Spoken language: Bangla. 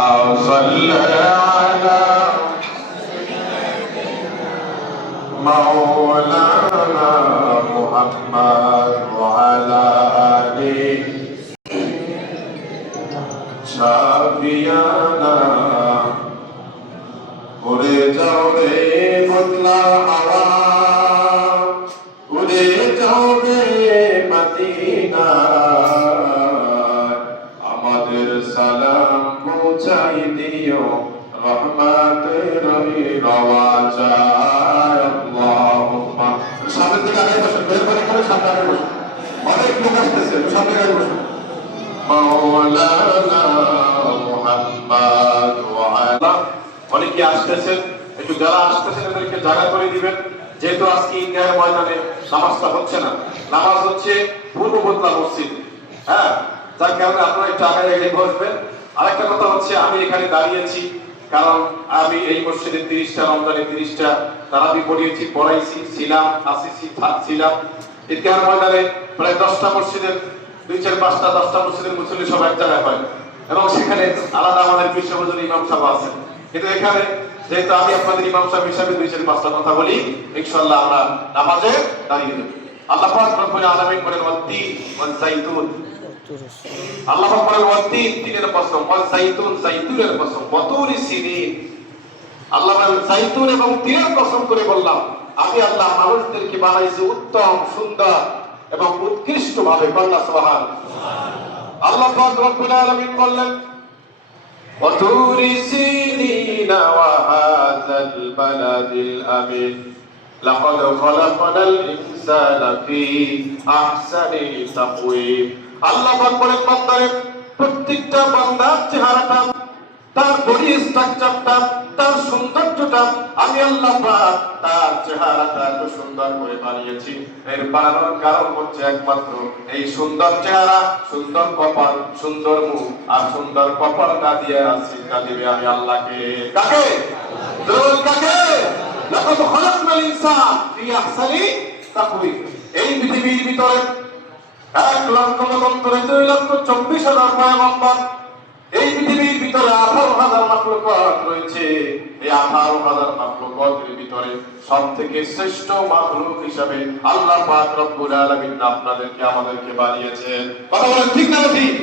صل على مولانا محمد وعلى آله شافيانا উড়ে যাও রে বদলা হাওয়া উড়ে যাও রে মদিনা আমাদের সালাম পৌঁছাই দিও রহমতের রওয়াজা আল্লাহুম্মা সামনে থেকে আগে বসুন মেহরবানি করে সামনে আগে বসুন অনেক লোক আসতেছে সামনে আগে বসুন মাওলানা মুহাম্মদ ওয়া আলা অনেকে আসতেছেন একটু যারা আসতেছেন এদেরকে জায়গা করে দিবেন যেহেতু আজকে ঈদগাহের ময়দানে নামাজটা হচ্ছে না নামাজ হচ্ছে পূর্ব বদলা মসজিদ হ্যাঁ যার কারণে আপনারা একটু আগে আগে বসবেন আরেকটা কথা হচ্ছে আমি এখানে দাঁড়িয়েছি কারণ আমি এই মসজিদে 30টা রমজানে 30টা তারাবি পড়িয়েছি পড়াইছি ছিলাম আসিছি থাকছিলাম ঈদগাহের ময়দানে প্রায় 10টা মসজিদের 2-4-5টা 10টা মসজিদের মুসল্লি সব এক জায়গায় হয় এবং সেখানে আলাদা আমাদের বিশ্ববজুর ইমাম সাহেব আছেন কিন্তু এখানে যেহেতু আমি আপনাদের ইমাম সাহেব হিসাবে 2-4-5টা কথা বলি ইনশাআল্লাহ আমরা নামাজে দাঁড়িয়ে যাব আল্লাহ পাক রব্বুল আলামিন বলেন ওয়াত্তিন ওয়াল যাইতুন আল্লাহ পাক বলেন ওয়াত্তিন তিনের কসম ওয়াল যাইতুন যাইতুনের কসম ওয়াতুরি সিনিন আল্লাহ বলেন যাইতুন এবং তিনের কসম করে বললাম আমি আল্লাহ মানুষদেরকে বানাইছি উত্তম সুন্দর এবং উৎকৃষ্ট ভাবে আল্লাহ সুবহানাহু আল্লাহ পাক রব্বুল আলামিন বললেন ওয়াতুরি সিনিন ওয়া হাযাল বালাদিল আমিন লাকাদ খালাকনাল ইনসানা ফি আহসানি তাকওয়িম আল্লাহ পাক বলেন বান্দারে প্রত্যেকটা বান্দার চেহারাটা তার বডি স্ট্রাকচারটা তার সৌন্দর্যটা আমি আল্লাহ পাক তার চেহারাটা এত সুন্দর করে বানিয়েছি এর বানানোর কারণ হচ্ছে একমাত্র এই সুন্দর চেহারা সুন্দর কপাল সুন্দর মুখ আর সুন্দর কপালটা দিয়ে আসিকা দিবে আমি আল্লাহকে কাকে জোর কাকে লাকাদ খালাকনাল ইনসান ফি আহসানি তাকওয়িম এই পৃথিবীর ভিতরে 1,24,24,000 পয়গম্বর এই পৃথিবীর ভিতরে 18,000 মাখলুকাত রয়েছে এই 18,000 মাখলুকাতের ভিতরে সবথেকে শ্রেষ্ঠ মাখলুক হিসেবে আল্লাহ পাক রব্বুল আলামিন আপনাদেরকে আমাদেরকে বানিয়েছেন কথা বলেন ঠিক না ঠিক